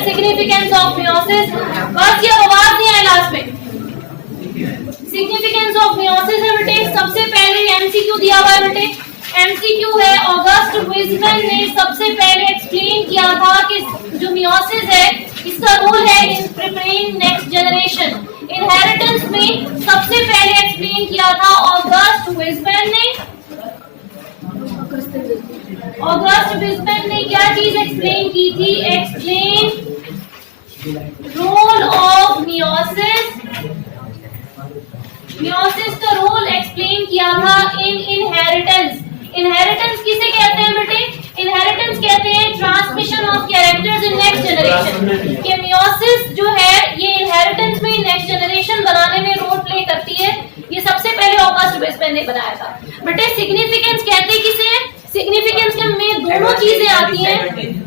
है significance of meiosis. बस ये आवाज नहीं आए लास्ट में। सिग्निफिकेंस ऑफ मियोसिस है बेटे, सबसे पहले एमसीक्यू दिया हुआ है बेटे, एमसीक्यू है। ऑगस्ट विजमैन ने सबसे पहले एक्सप्लेन किया था कि जो मियोसिस है इसका रोल है in preparing next generation. Inheritance में सबसे पहले एक्सप्लेन किया था ऑगस्ट विजमैन ने। ऑगस्ट विजमैन ने क्या चीज एक्सप्लेन की थी? Explain role of meiosis. Meiosis का रोल एक्सप्लेन किया था इन इनहेरिटेंस। इनहेरिटेंस किसे कहते हैं बेटे? इनहेरिटेंस कहते हैं transmission of characters in next generation. कि मियोसिस जो है ये इनहेरिटेंस में नेक्स्ट जनरेशन बनाने में रोल प्ले करती है। ये सबसे पहले ऑगस्ट विजमैन ने बनाया था बेटे। सिग्निफिकेंस कहते किसे हैं? सिग्निफिकेंस में दोनों चीजें आती हैं,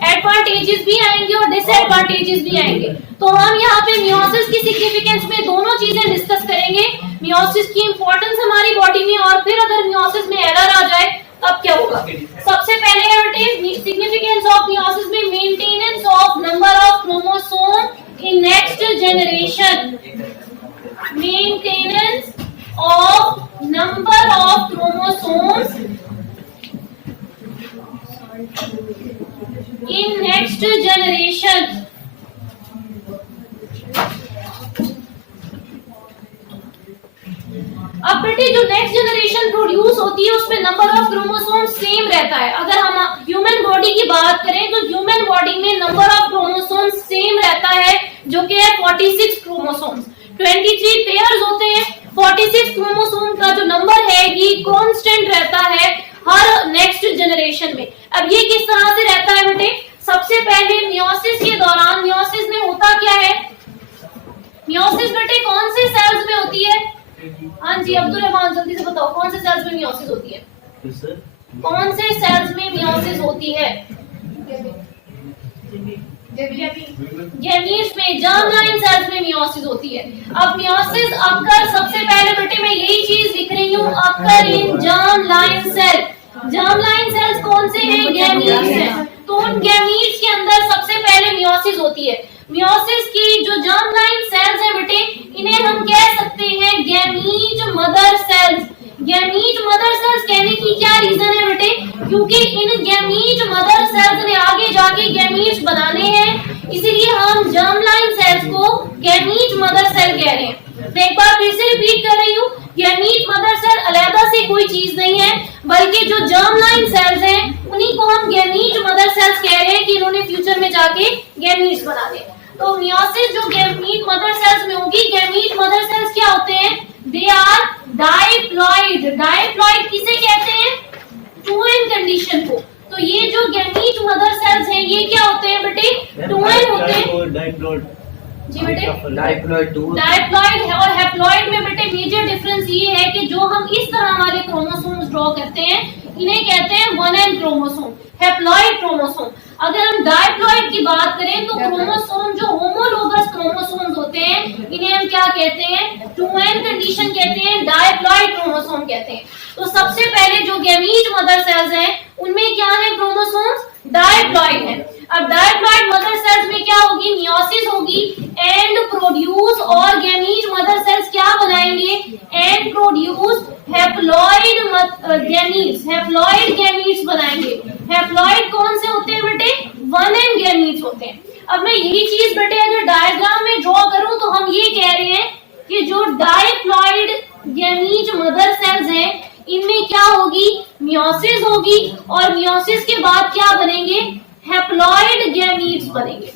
एडवांटेजेस भी आएंगे और डिसएडवांटेजेस भी आएंगे। तो हम यहाँ पे मियोसिस की सिग्निफिकेंस में दोनों चीजें डिस्कस करेंगे, मियोसिस की इंपॉर्टेंस हमारी बॉडी में, और फिर अगर मियोसिस में एरर आ जाए तब क्या होगा। सबसे पहले है बेटे सिग्निफिकेंस ऑफ मियोसिस में maintenance of number of chromosome in next generation. Maintenance of number of chromosomes in next generation। अब बेटे जो नेक्स्ट जनरेशन प्रोड्यूस होती है उसमें नंबर ऑफ क्रोमोसोम सेम रहता है। अगर हम ह्यूमन बॉडी की बात करें तो ह्यूमन बॉडी में नंबर ऑफ क्रोमोसोम सेम रहता है, जो कि है 46 क्रोमोसोम्स। 23 पेयर्स होते हैं। 46 क्रोमोसोम का जो नंबर है ये कांस्टेंट रहता है हर नेक्स्ट जनरेशन में। अब ये किस तरह से रहता है बेटे? सबसे पहले मियोसिस के दौरान, मियोसिस में होता क्या है? मियोसिस बेटे कौन से सेल्स में होती है? हाँ जी अब्दुल रहमान जल्दी से बताओ, कौन से सेल्स में मियोसिस होती है? कौन से सेल्स में मियोसिस होती है? गैमीट्स में, जर्मलाइन सेल्स में मियोसिस होती है। अब मियोसिस अक्कर, सबसे पहले बेटे मैं यही चीज लिख रही हूँ, occur in germline cell. Germline cells कौन से हैं? गैमीट्स हैं। तो उन गैमीट्स के अंदर सबसे पहले मियोसिस होती है। मियोसिस की जो जर्मलाइन सेल्स हैं बेटे, इन्हें हम कह सकते हैं gamete mother cells. Gamete mother cells कहने की क्या रीजन है बेटे? क्योंकि इन गैमीट मदर सेल्स ने आगे जाके गैमीट्स बनाने हैं, इसीलिए हम जर्मलाइन सेल्स को गैमीट मदर सेल कह रहे हैं। मैं एक बार फिर से रिपीट कर रही हूँ, गैमीट मदर सेल अलग से कोई चीज नहीं है, बल्कि जो जर्मलाइन सेल्स हैं उन्हीं को हम गैमीट मदर सेल्स कह रहे हैं कि इन्होंने फ्यूचर में जाके गैमीट्स बना दे। तो मियोसिस जो गैमीट मदर सेल्स में होगी, गैमीट मदर सेल्स क्या होते हैं? They are diploid. डाइप्लॉइड किसे कहते हैं? टू एन कंडीशन को। तो ये जो गैमीट मदर सेल्स हैं ये क्या होते हैं बेटे? टू एन होते हैं। जी बेटे डाइप्लॉइड है। और हैप्लॉइड में बेटे मेजर डिफरेंस ये है कि जो हम इस तरह वाले क्रोमोसोम्स ड्रॉ करते हैं इन्हें कहते हैं 1n क्रोमोसोम, हैप्लॉइड क्रोमोसोम। अगर हम डाइप्लॉइड की बात करें तो क्रोमोसोम जो होमोलोगस क्रोमोसोम्स होते हैं इन्हें हम क्या कहते हैं? 2n कंडीशन कहते हैं, डाइप्लॉइड क्रोमोसोम कहते हैं। तो सबसे पहले जो गैमीट मदर सेल्स हैं उनमें क्या है? क्रोमोसोम्स डाइप्लॉइड है। अब डाइप्लॉइड मदर सेल्स में क्या होगी? मियोसिस होगी एंड प्रोड्यूस, और गैमीट मदर सेल्स क्या बनाएंगे? And produce haploid gametes. Haploid gametes बनाएंगे। हैप्लॉइड कौन से होते हैं बेटे? 1n गैमीट्स होते हैं। अब मैं यही चीज बेटे अगर डायग्राम में ड्रॉ करूं तो हम ये कह रहे हैं कि जो डाइप्लॉइड गैमीट मदर सेल्स हैं इनमें क्या होगी? मियोसिस होगी, और मियोसिस के बाद क्या बनेंगे? हैप्लॉइड गैमीट्स बनेंगे।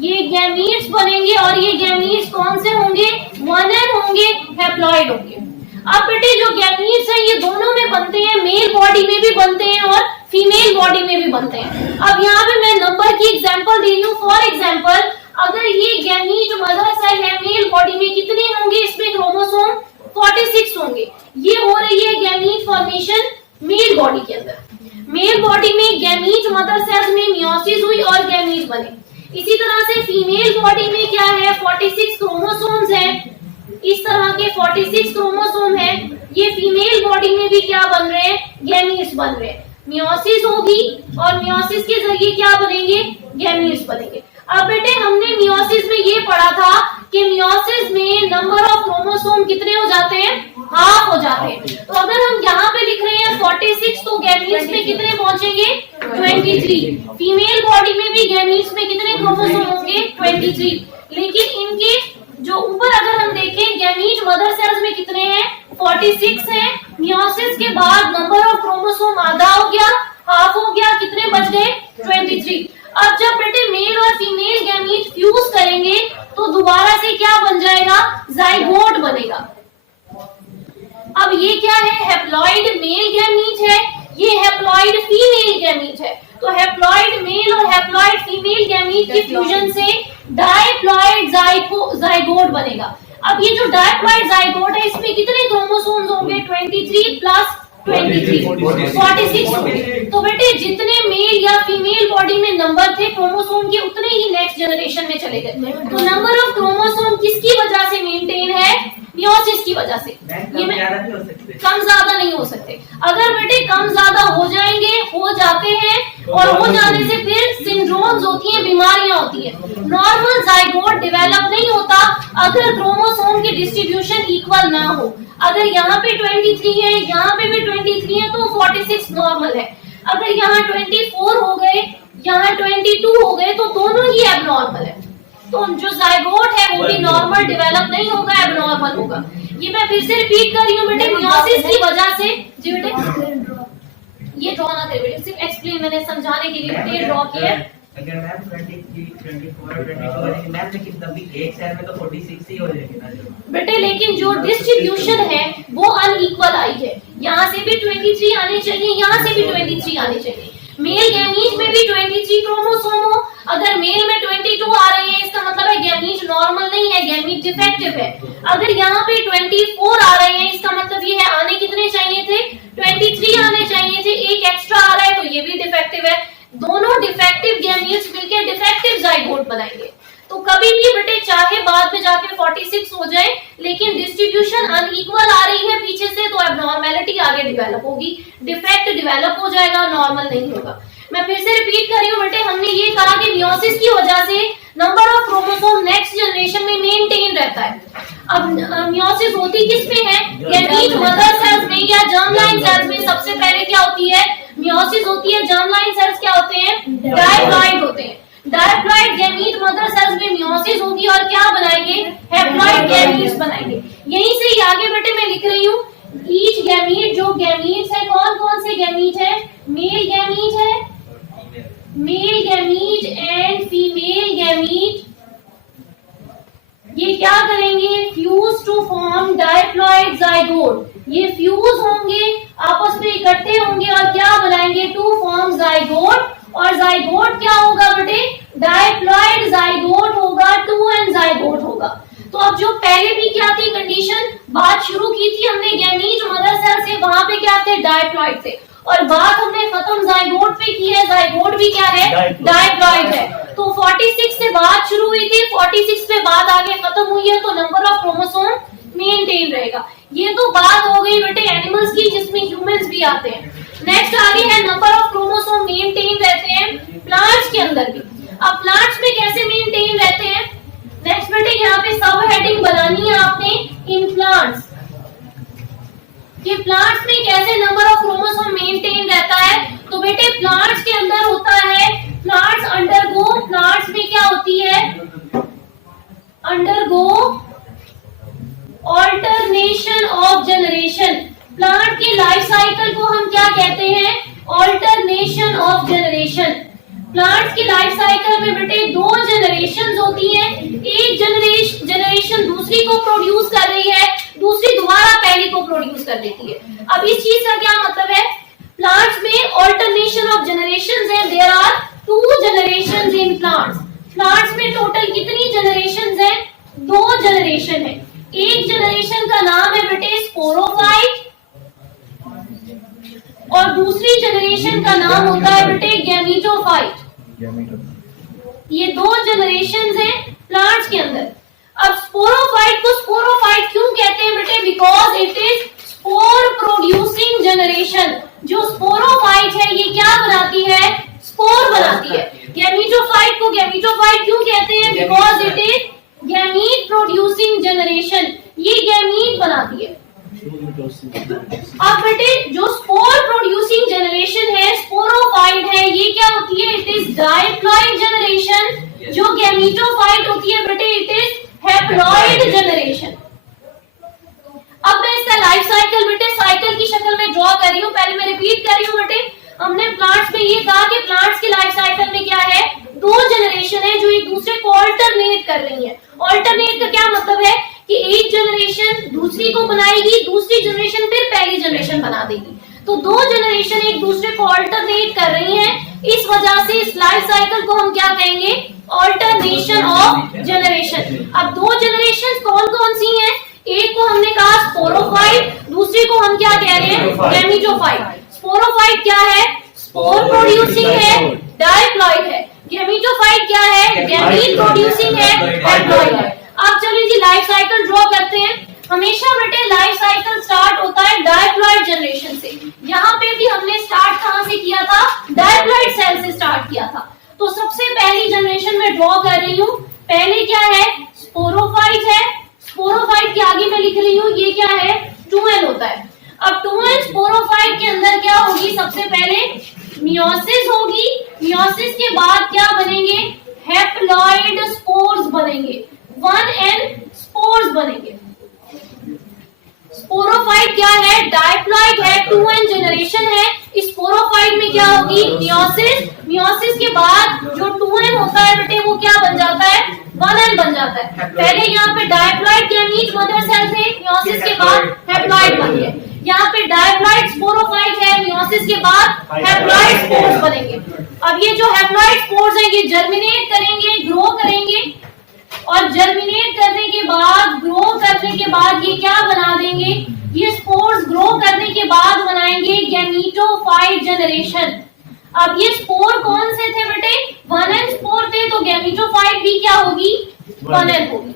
ये गैमीट्स बनेंगे और ये गैमीट्स कौन से होंगे? 1n होंगे, हैप्लॉइड होंगे। अब बेटे जो गैमीट्स हैं ये दोनों में बनते हैं, मेल बॉडी में भी बनते हैं और फीमेल बॉडी में भी बनते हैं। अब यहाँ पे मैं नंबर की एग्जांपल दे रही हूँ। फॉर एग्जांपल अगर ये गैमीट मदर सेल है मेल बॉडी में, कितने होंगे इसमें क्रोमोसोम? 46 होंगे। ये हो रही है गैमीट फॉर्मेशन मेल बॉडी के अंदर। मेल बॉडी में गैमीट मदर सेल्स में मियोसिस हुई और गैमीट बने। इसी तरह से फीमेल बॉडी में क्या है? 46 क्रोमोसोम्स हैं। इस तरह के 46 क्रोमोसोम है। ये फीमेल बॉडी में भी क्या बन रहे हैं? गैमीट्स बन रहे हैं। मियोसिस होगी और मियोसिस के जरिए क्या बनेंगे? गैमीट्स बनेंगे। अब बेटे हमने मियोसिस में ये पढ़ा था कि मियोसिस में नंबर ऑफ क्रोमोसोम कितने हो जाते हैं, हाफ हो जाते हैं। तो अगर हम यहाँ पे लिख रहे हैं 46, तो गैमीट्स में कितने पहुंचेंगे, 23। फीमेल बॉडी में भी गैमीट्स में कितने क्रोमोसोम होंगे, 23। लेकिन इनके जो ऊपर अगर हम देखें गैमीट मदर सेल्स में कितने हैं, 46 है। मियोसिस के बाद नंबर ऑफ क्रोमोसोम आधा हो गया, हाफ हो गया, कितने बच गए, 23। अब जब बेटे मेल और फीमेल गैमीट फ्यूज करेंगे तो दोबारा से क्या बन जाएगा, जाइगोट बनेगा। अब ये क्या है, हैप्लॉइड मेल गैमीट है, ये हैप्लॉइड फीमेल गैमीट है। तो हैप्लॉइड मेल और हैप्लॉइड फीमेल गैमीट के फ्यूजन से डायप्लॉइड जाइगोट बनेगा। अब ये जो डायप्लॉइड जाइगोट है इसमें कितने क्रोमोसोम्स होंगे, 23 प्लस 23, 46 होंगे। तो बेटे जितने मेल या फीमेल बॉडी में नंबर थे क्रोमोसोम के, उतने ही नेक्स्ट जनरेशन में चले गए। तो नंबर ऑफ क्रोमोसोम किसकी वजह से मेंटेन है, मियोसिस की वजह से। ये कम ज्यादा नहीं हो सकते। अगर बेटे कम ज्यादा हो जाएंगे, हो जाते हैं, और हो जाने से फिर सिंड्रोम्स होती हैं, बीमारियां होती हैं। नॉर्मल जाइगोट डेवलप नहीं होता अगर क्रोमोसोम की डिस्ट्रीब्यूशन इक्वल ना हो। अगर यहाँ पे 23 है, यहाँ पे भी 23 है, तो 46 नॉर्मल है। अगर यहाँ 24 हो गए, यहाँ 22 हो गए, तो दोनों ही एबनॉर्मल है। तो जो जाइगोट है वो भी नॉर्मल डेवलप नहीं होगा, एबनॉर्मल होगा। ये मैं फिर से रिपीट कर रही हूँ बेटे, मियोसिस की वजह से। जी बेटे ये ड्रॉ ना करें बेटे, सिर्फ एक्सप्लेन, मैंने समझाने के लिए बेटे ड्रॉ किया। अगर मैम 23, 24 और 22 बनेगी मैम, लेकिन तभी एक सेल में तो 46 ही हो जाएगी ना बेटे। लेकिन जो डिस्ट्रीब्यूशन है वो अनइक्वल आई है। यहाँ से भी 23 आने चाहिए, यहाँ से भी 23 आने चाहिए। मेल गैमीट में भी 23 क्रोमोसोम हो, अगर मेल में 22 आ रहे हैं इसका मतलब है गैमीट नॉर्मल नहीं है, गैमीट डिफेक्टिव है। अगर यहाँ पे 24 आ रहे हैं इसका मतलब ये है आने कितने चाहिए थे, 23 आने चाहिए थे, एक एक्स्ट्रा आ रहा है तो ये भी डिफेक्टिव है। दोनों डिफेक्टिव गैमीट्स मिलकर डिफेक्टिव जाइगोट बनाएंगे। तो कभी भी बेटे चाहे बाद में जाके 46 हो जाए, लेकिन डिस्ट्रीब्यूशन अनइक्वल आ रही है पीछे से, तो एबनॉर्मेलिटी आगे डेवलप होगी, डिफेक्ट डेवलप हो जाएगा, नॉर्मल नहीं होगा। मैं फिर से रिपीट कर रही हूँ बेटे, हमने ये कहा कि मियोसिस की वजह से number of chromosome next generation में मेंटेन रहता है। अब मियोसिस होती किसमें है, गैमीट मदर सेल्स में या जर्मलाइन सेल्स में। सबसे पहले क्या होती है, मियोसिस होती है। जर्मलाइन सेल्स क्या होते हैं, डायप्लॉइड होते हैं। डायप्लॉइड गैमीट मदर सेल्स में मियोसिस होगी और क्या बनाएंगे, हैप्लॉइड गैमीट्स बनाएंगे। यहीं से ही आगे बेटे मैं लिख रही हूँ, ईच गैमीट, जो गैमीट्स है कौन कौन से गैमीट है, मेल गैमीट है, male gamete and female gamete. ये क्या करेंगे, fuse to form diploid zygote. ये फ्यूज होंगे, आपस में इकट्ठे होंगे और क्या बनाएंगे, टू फॉर्म जाइगोट। और जाइगोट क्या होगा बेटे, डायप्लॉइड जाइगोट होगा, 2n जाइगोट होगा। तो अब जो पहले भी क्या थी कंडीशन, बात शुरू की थी हमने गैमीट मदर सेल से, वहां पे क्या थे, डायप्लॉइड थे, और बात हमने खत्म जाइगोट पे की है। जाइगोट भी क्या है, डायप्लॉइड है। तो 46 से बात शुरू हुई थी, 46 पे बात आगे खत्म हुई है, तो नंबर ऑफ क्रोमोसोम मेंटेन रहेगा। ये तो बात हो गई बेटे एनिमल्स की, जिसमें ह्यूमंस भी आते हैं। नेक्स्ट आगे है नंबर ऑफ क्रोमोसोम मेंटेन रहते हैं प्लांट्स के अंदर भी। अब प्लांट्स में कैसे मेंटेन रहते हैं, नेक्स्ट बेटे यहाँ पे सब हेडिंग बनानी है आपने, इन प्लांट्स। कि प्लांट्स में कैसे नंबर ऑफ क्रोमोसोम मेंटेन रहता है। तो बेटे प्लांट्स के अंदर होता है, प्लांट्स अंडरगो, प्लांट्स में क्या होती है, undergo alternation of generation. Plant के लाइफ साइकिल को हम क्या कहते हैं, ऑल्टरनेशन ऑफ जनरेशन। प्लांट्स की लाइफ साइकिल में बेटे 2 जनरेशन होती हैं। एक जनरेशन दूसरी को प्रोड्यूस कर रही है, दूसरी दोबारा पहली को प्रोड्यूस कर देती है। अब इस चीज का क्या मतलब है, प्लांट्स में ऑल्टरनेशन ऑफ जनरेशंस है, there are 2 generations in plants. Plants में टोटल कितनी जनरेशंस है, 2 जनरेशन है। एक जनरेशन का नाम है बेटे स्पोरोफाइट, और दूसरी जनरेशन का नाम होता है बेटे गैमीटोफाइट। ये 2 जनरेशंस हैं प्लांट्स के अंदर। अब स्पोरोफाइट को स्पोरोफाइट क्यों कहते हैं बेटे, because it is spore producing generation. जो स्पोरोफाइट है ये क्या बनाती है, स्पोर बनाती है। गैमीटोफाइट को गैमीटोफाइट क्यों कहते हैं? Because it is gamete producing generation, ये गैमीट बनाती है। अब बेटे जो स्पोर प्रोड्यूसिंग जनरेशन है, स्पोरोफाइट है, ये क्या होती है? It is diploid generation. जो गैमीटोफाइट होती है बेटे, इट इज हैप्लॉइड जनरेशन। अब मैं इसका लाइफ साइकिल बेटे साइकिल की शक्ल में ड्रॉ कर रही हूँ। पहले मैं रिपीट कर रही हूँ बेटे, हमने प्लांट्स में ये कहा कि प्लांट्स की लाइफ साइकिल में क्या है? दो जनरेशन है जो एक दूसरे को ऑल्टरनेट कर रही है। ऑल्टरनेट का क्या मतलब है कि एक जनरेशन दूसरी को बनाएगी, दूसरी जनरेशन फिर पहली जनरेशन बना देगी। तो दो जनरेशन एक दूसरे को ऑल्टरनेट कर रही हैं। इस वजह से इस लाइफ साइकिल को हम क्या कहेंगे? Alternation of generation. अब दो जनरेशन कौन कौन सी हैं? एक को हमने कहा स्पोरोफाइट, दूसरी को हम क्या कह रहे हैं? गैमीटोफाइट। स्पोरोफाइट क्या है? स्पोर प्रोड्यूसिंग है, डायप्लॉइड है। गैमीटोफाइट क्या है? गैमीट प्रोड्यूसिंग है, हैप्लॉइड है। अब चलिए जी लाइफ साइकिल ड्रॉ करते हैं। हमेशा बेटे लाइफ साइकिल स्टार्ट होता है डायप्लॉइड जनरेशन से। यहाँ पे भी हमने स्टार्ट कहाँ से किया था? डायप्लॉइड सेल से स्टार्ट किया था। तो सबसे पहली जनरेशन में ड्रॉ कर रही हूँ। पहले क्या है? स्पोरोफाइट है। स्पोरोफाइट के आगे मैं लिख रही हूँ, ये क्या है? 2n होता है। अब 2n स्पोरोफाइट के अंदर क्या होगी? सबसे पहले मियोसिस होगी। मियोसिस के बाद क्या बनेंगे? हैप्लॉइड स्पोर्स बनेंगे। 1n स्पोर्स बनेंगे। स्पोरोफाइट क्या है? डायप्लॉइड है, 2n जनरेशन है। इस स्पोरोफाइट में क्या होगी? मियोसिस। मियोसिस के बाद जो 2n होता है बेटे वो क्या बन जाता है? 1n बन जाता है। पहले यहाँ पे डायप्लॉइड गैमीट मदर सेल थे, मियोसिस के बाद हैप्लॉइड बन गए। यहाँ पे डायप्लॉइड स्पोरोफाइट है, मियोसिस के बाद हैप्लॉइड स्पोर्स बनेंगे। अब ये जो हैप्लॉइड स्पोर्स है ये जर्मिनेट करेंगे, ग्रो करेंगे, और जर्मिनेट करने के बाद, ग्रो करने के बाद ये क्या बना देंगे? ये स्पोर्स ग्रो करने के बाद बनाएंगे गैमीटोफाइट जनरेशन। अब ये स्पोर कौन से थे बेटे? 1n स्पोर थे, तो गैमीटोफाइट भी क्या होगी? 1n होगी।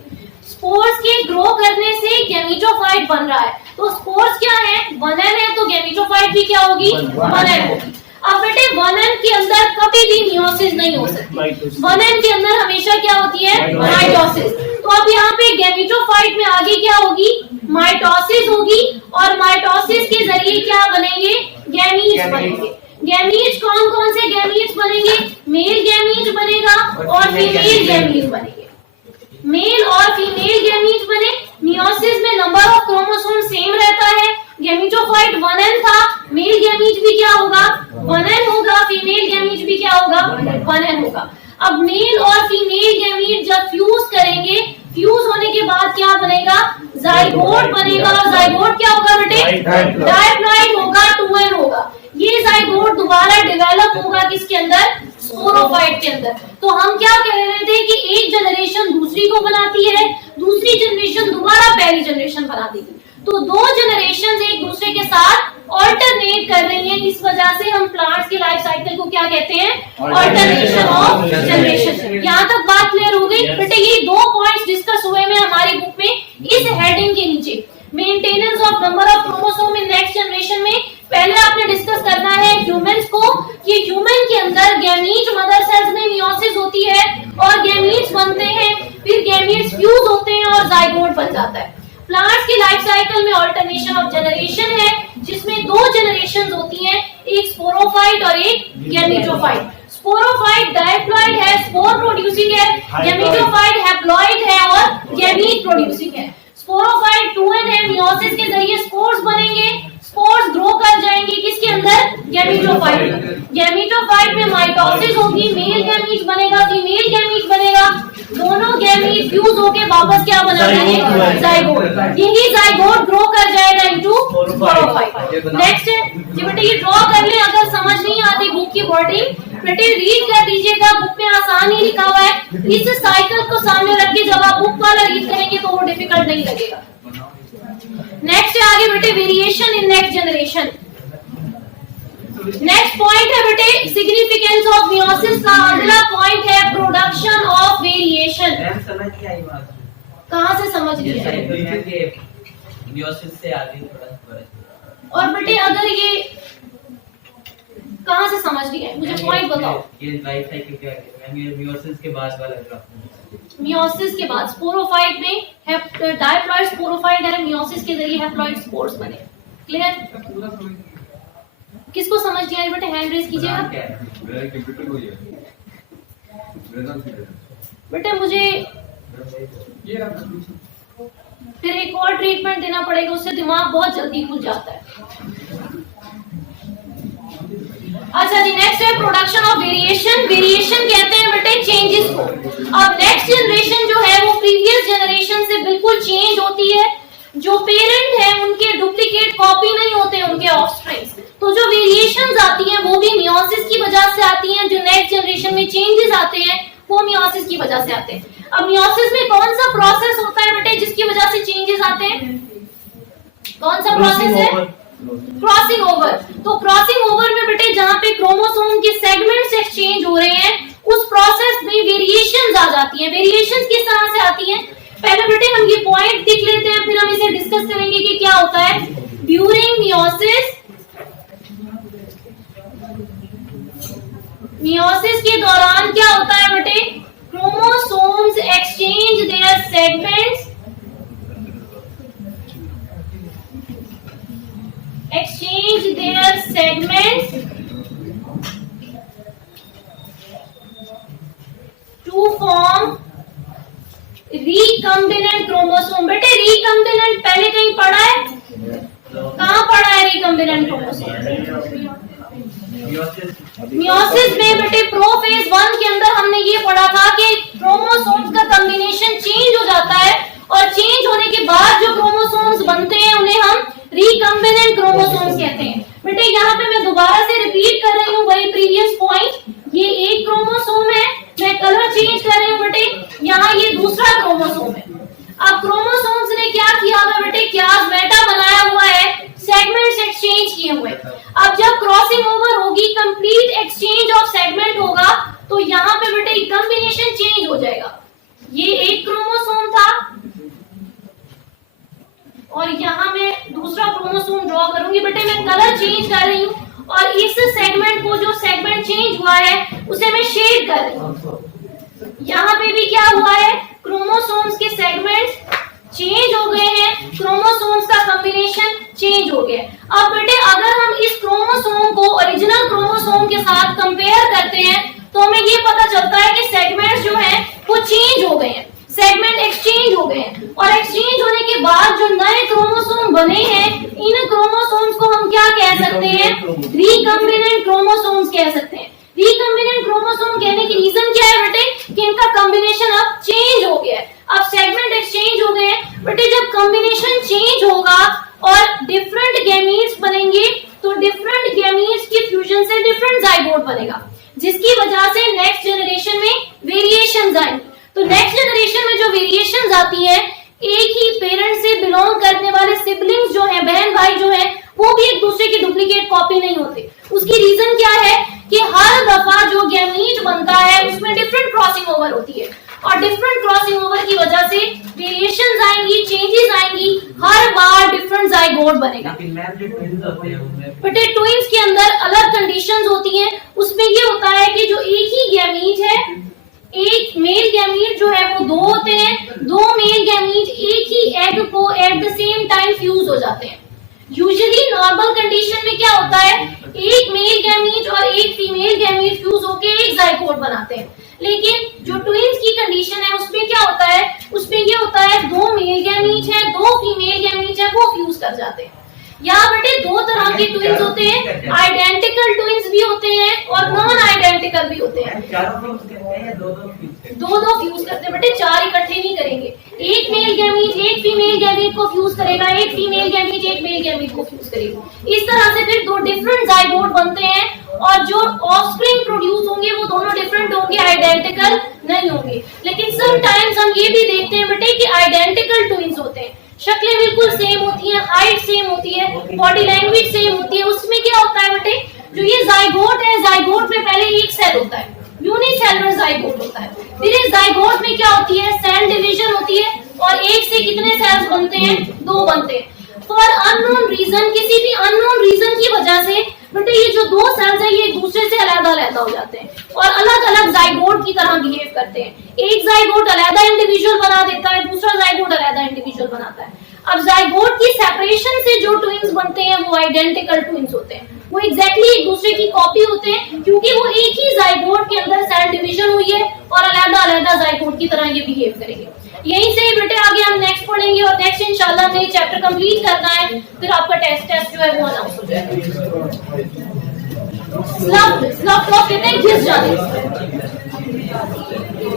स्पोर्स के ग्रो करने से गैमीटोफाइट बन रहा है। तो स्पोर्स क्या है? 1n है, तो गैमीटोफाइट भी क्या होगी? 1n होगी। अब बेटे 1n के अंदर कभी भी मियोसिस नहीं हो सकती। 1n के अंदर हमेशा क्या होती है? माइटोसिस। तो अब यहाँ पे गैमीटोफाइट में आगे क्या होगी? माइटोसिस होगी, और माइटोसिस के जरिए क्या बनेंगे? गैमीट्स बनेंगे। गैमीट्स कौन कौन से गैमीट्स बनेंगे? मेल गैमीट बनेगा और फीमेल गैमीट बनेंगे। मेल और फीमेल गैमीट बने। मियोसिस में नंबर ऑफ क्रोमोसोम सेम रहता है। गैमीटोफाइट 1n था, मेल गैमीट भी क्या होगा? 1n होगा, फीमेल गैमीट भी क्या होगा? 1n होगा। अब मेल और फीमेल गैमीट जब फ्यूज करेंगे, फ्यूज होने के बाद क्या बनेगा? जाइगोट बनेगा। और जाइगोट क्या होगा बेटे? डायप्लॉइड होगा, 2n होगा। ये जाइगोट दोबारा डेवलप होगा किसके अंदर? स्पोरोफाइट के अंदर। तो हम क्या कह रहे थे कि एक जनरेशन दूसरी को बनाती है, दूसरी जनरेशन दोबारा पहली जनरेशन बना देगी। तो दो जनरेशन एक दूसरे के साथ ऑल्टरनेट कर रही हैं। इस वजह से हम प्लांट्स की लाइफ साइकिल को क्या कहते हैं? Alternation of generation. यहाँ तक बात क्लियर हो गई बेटे? ये दो पॉइंट्स डिस्कस हुए हैं हमारी बुक में इस हेडिंग के नीचे। Maintenance of number of chromosome in next generation में पहले आपने डिस्कस करना है ह्यूमंस को। ये ह्यूमन के अंदर गैमीट मदर सेल्स में मियोसिस होती है और गैमीट्स बनते हैं, फिर गैमीट्स फ्यूज होते हैं और जाइगोट बन जाता है। प्लांट्स की लाइफ साइकिल में ऑल्टरनेशन ऑफ जनरेशन है, जिसमें दो जनरेशन होती हैं, एक स्पोरोफाइट और एक गैमीटोफाइट। स्पोरोफाइट डायप्लॉइड है, स्पोर प्रोड्यूसिंग है। गैमीटोफाइट हैप्लॉइड है और गैमीट प्रोड्यूसिंग है। स्पोरोफाइट 2n है, मियोसिस के जरिए स्पोर्स बनेंगे, स्पोर्स ग्रो कर जाएंगे किसके अंदर? गैमीटोफाइट में। गैमीटोफाइट में माइटोसिस होगी, मेल गैमीट बनेगा, फीमेल गैमीट बनेगा। दोनों गैमीट फ्यूज होके वापस क्या बना देंगे? जाइगोट। यही जाइगोट ग्रो कर जाएगा इनटू स्पोरोफाइट। नेक्स्ट ये बेटे ये ड्रॉ कर ले। अगर समझ नहीं आती बुक की वर्डिंग बेटे रीड कर दीजिएगा, बुक में आसान ही लिखा हुआ है। इस साइकिल को सामने रख के जब आप बुक वाला रीड करेंगे तो वो डिफिकल्ट नहीं लगेगा। नेक्स्ट है आगे बेटे variation in next generation. Next point है बेटे सिग्निफिकेंस ऑफ मियोसिस का अगला पॉइंट है प्रोडक्शन ऑफ वेरिएशन। समझ नहीं आई बात? कहाँ से समझ नहीं आई? मियोसिस से आगे थोड़ा। और बेटे अगर ये कहाँ से समझ रही है, मुझे पॉइंट बताओ। ये लाइफ साइकिल क्या है मैम, ये मियोसिस के बाद वाला ग्राफ। मियोसिस के बाद स्पोरोफाइट में डायप्लॉइड स्पोरोफाइट है, मियोसिस के जरिए हैप्लॉइड स्पोर्स बने। क्लियर? किसको समझ नहीं आई बेटे हैंड रेज कीजिएगा। बेटे मुझे फिर एक और ट्रीटमेंट देना पड़ेगा, उससे दिमाग बहुत जल्दी खुल जाता है। अच्छा जी, नेक्स्ट है प्रोडक्शन ऑफ वेरिएशन। वेरिएशन कहते हैं बेटे चेंजेस को। अब नेक्स्ट जनरेशन जो है वो प्रीवियस जनरेशन से बिल्कुल चेंज होती है। जो पेरेंट है उनके डुप्लीकेट कॉपी नहीं होते उनके ऑफस्प्रिंग्स, तो जो वेरिएशंस आती हैं वो भी मियोसिस की वजह से आती हैं। जो नेक्स्ट जनरेशन में चेंजेस आते हैं वो मियोसिस की वजह से आते हैं। अब मियोसिस में कौन सा प्रोसेस होता है बेटे जिसकी वजह से चेंजेस आते हैं? कौन सा प्रोसेस है? Crossing over. तो क्रॉसिंग ओवर में बेटे जहां पे क्रोमोसोम के सेगमेंट्स एक्सचेंज हो रहे हैं उस प्रोसेस में वेरिएशंस आ जाती हैं। वेरिएशंस किस तरह से आती हैं? पहले बेटे हम ये पॉइंट लिख लेते हैं, फिर हम इसे डिस्कस करेंगे कि क्या होता है। ड्यूरिंग मियोसिस, मियोसिस के दौरान क्या होता है बेटे? Chromosomes exchange there segments, exchange their segments to form recombinant chromosome। बेटे recombinant पहले कहीं पढ़ा है? कहाँ पढ़ा है recombinant chromosome? मियोसिस में बेटे प्रोफेज 1 के अंदर हमने ये पढ़ा था कि क्रोमोसोम्स का कॉम्बिनेशन चेंज हो जाता है और चेंज होने के बाद जो क्रोमोसोम्स बनते हैं उन्हें हम रिकम्बिनेंट क्रोमोसोम्स कहते हैं। बेटे यहाँ पे मैं दोबारा से रिपीट कर रही हूँ वही प्रीवियस पॉइंट। ये एक क्रोमोसोम है, मैं कलर चेंज कर रही हूँ बेटे, यहाँ ये दूसरा क्रोमोसोम है। अब क्रोमोसोम्स ने क्या किया हुआ बेटे? क्लासमेटा बनाया हुआ है, सेगमेंट्स एक्सचेंज किए हुए। अब जब क्रॉसिंग ओवर होगी, कंप्लीट एक्सचेंज ऑफ सेगमेंट होगा, तो यहाँ पे बेटे कॉम्बिनेशन चेंज हो जाएगा। ये एक क्रोमोसोम था और यहाँ मैं दूसरा क्रोमोसोम ड्रॉ करूंगी। बेटे मैं कलर चेंज कर रही हूँ और इस सेगमेंट को, जो सेगमेंट चेंज हुआ है उसे मैं शेड कर रही हूँ। यहाँ पे भी क्या हुआ है? क्रोमोसोम्स के सेगमेंट्स चेंज हो गए हैं, क्रोमोसोम्स का कॉम्बिनेशन चेंज हो गया। अब बेटे अगर हम इस क्रोमोसोम को ओरिजिनल क्रोमोसोम के साथ कंपेयर करते हैं तो हमें ये पता चलता है कि सेगमेंट्स जो हैं वो चेंज हो गए हैं, सेगमेंट एक्सचेंज हो गए हैं। और एक्सचेंज होने के बाद जो नए क्रोमोसोम बने हैं, इन क्रोमोसोम्स को हम क्या कह सकते हैं? रिकम्बिनेंट क्रोमोसोम्स कह सकते हैं। रिकम्बिनेंट क्रोमोसोम कहने की रीजन क्या है बेटे? कि इनका कॉम्बिनेशन अब चेंज हो गया है, अब सेगमेंट एक्सचेंज हो गए हैं। बेटे जब कॉम्बिनेशन चेंज होगा और डिफरेंट गैमीट्स बनेंगे तो डिफरेंट गैमीट्स की फ्यूजन से डिफरेंट जाइगोट बनेगा, जिसकी वजह से नेक्स्ट जनरेशन में वेरिएशंस आएंगी। तो नेक्स्ट जनरेशन में जो वेरिएशंस आती है, एक ही पेरेंट से बिलोंग करने वाले सिबलिंग्स जो हैं, बहन भाई जो हैं, वो भी एक दूसरे की डुप्लीकेट कॉपी नहीं होते। उसकी रीजन क्या है? कि हर दफा जो गैमीट बनता है उसमें डिफरेंट क्रॉसिंग ओवर होती है और डिफरेंट क्रॉसिंग ओवर की वजह से वेरिएशंस आएंगी, चेंजेस आएंगी, हर बार डिफरेंट जाइगोट बनेगा। बेटे ट्विंस के अंदर अलग कंडीशंस होती हैं। उसमें ये होता है कि जो एक ही गैमीट है, एक मेल गैमीट जो है वो 2 होते हैं, 2 मेल गैमीट एक ही एग को at the same time fuse हो जाते हैं। यूजुअली नॉर्मल कंडीशन में क्या होता है? एक मेल गैमीट और एक फीमेल गैमीट फ्यूज होके एक जाइगोट बनाते हैं। लेकिन जो ट्विंस की कंडीशन है उसमें क्या होता है? उसमें ये होता है 2 मेल गैमीट है, 2 फीमेल गैमीट है, वो फ्यूज कर जाते हैं। यहाँ बेटे 2 तरह के ट्विंस होते हैं, आइडेंटिकल ट्विंस भी होते हैं और नॉन आइडेंटिकल भी होते हैं। 2-2 फ्यूज करते हैं बेटे, 4 इकट्ठे नहीं करेंगे। एक मेल गैमीट एक फीमेल गैमीट को फ्यूज करेगा, एक फीमेल गैमीट एक मेल गैमीट को फ्यूज करेगा। इस तरह से फिर 2 डिफरेंट जाइगोट बनते हैं और जो ऑफस्प्रिंग प्रोड्यूस होंगे वो दोनों डिफरेंट होंगे, आइडेंटिकल नहीं होंगे। लेकिन समटाइम्स हम ये भी देखते हैं बेटे कि आइडेंटिकल ट्विंस होते हैं, शक्लें बिल्कुल सेम होती हैं, हाइट सेम होती है, बॉडी लैंग्वेज सेम होती है। उसमें क्या होता है बेटे? जो ये जाइगोट है, जाइगोट में पहले एक सेल होता है, यूनिसेलुलर जाइगोट होता है। फिर इस जाइगोट में क्या होती है? सेल डिवीजन होती है और एक से कितने सेल्स बनते हैं? 2 बनते हैं। फॉर अननोन रीजन, किसी भी अननोन रीजन की वजह से बेटे ये जो दो सेल्स है ये एक दूसरे से अलग हो जाते हैं और अलग अलग जाइगोट की तरह बिहेव करते हैं। एक जाइगोट अलग इंडिविजुअल बना देता है, दूसरा जाइगोट अलग इंडिविजुअल बनाता है। अब जाइगोट की सेपरेशन से जो ट्विंस बनते हैं वो आइडेंटिकल ट्विंस होते हैं, वो एग्जैक्टली एक दूसरे की कॉपी होते हैं, क्योंकि वो एक ही जाइगोट के अंदर सेल डिवीजन हुई है और अलग जाइगोट की तरह ये बिहेव करेंगे। यहीं से बेटे आगे हम नेक्स्ट पढ़ेंगे और नेक्स्ट इंशाल्लाह हमने चैप्टर कंप्लीट करना है, फिर आपका टेस्ट जो है वो अनाउंस हो जाएगा। स्लफ टॉप कहते हैं घिस जाने,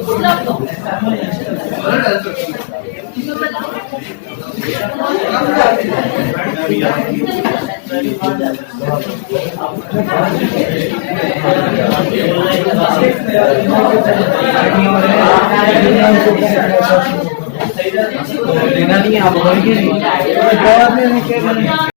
स्लफ टॉप। लेना नहीं आप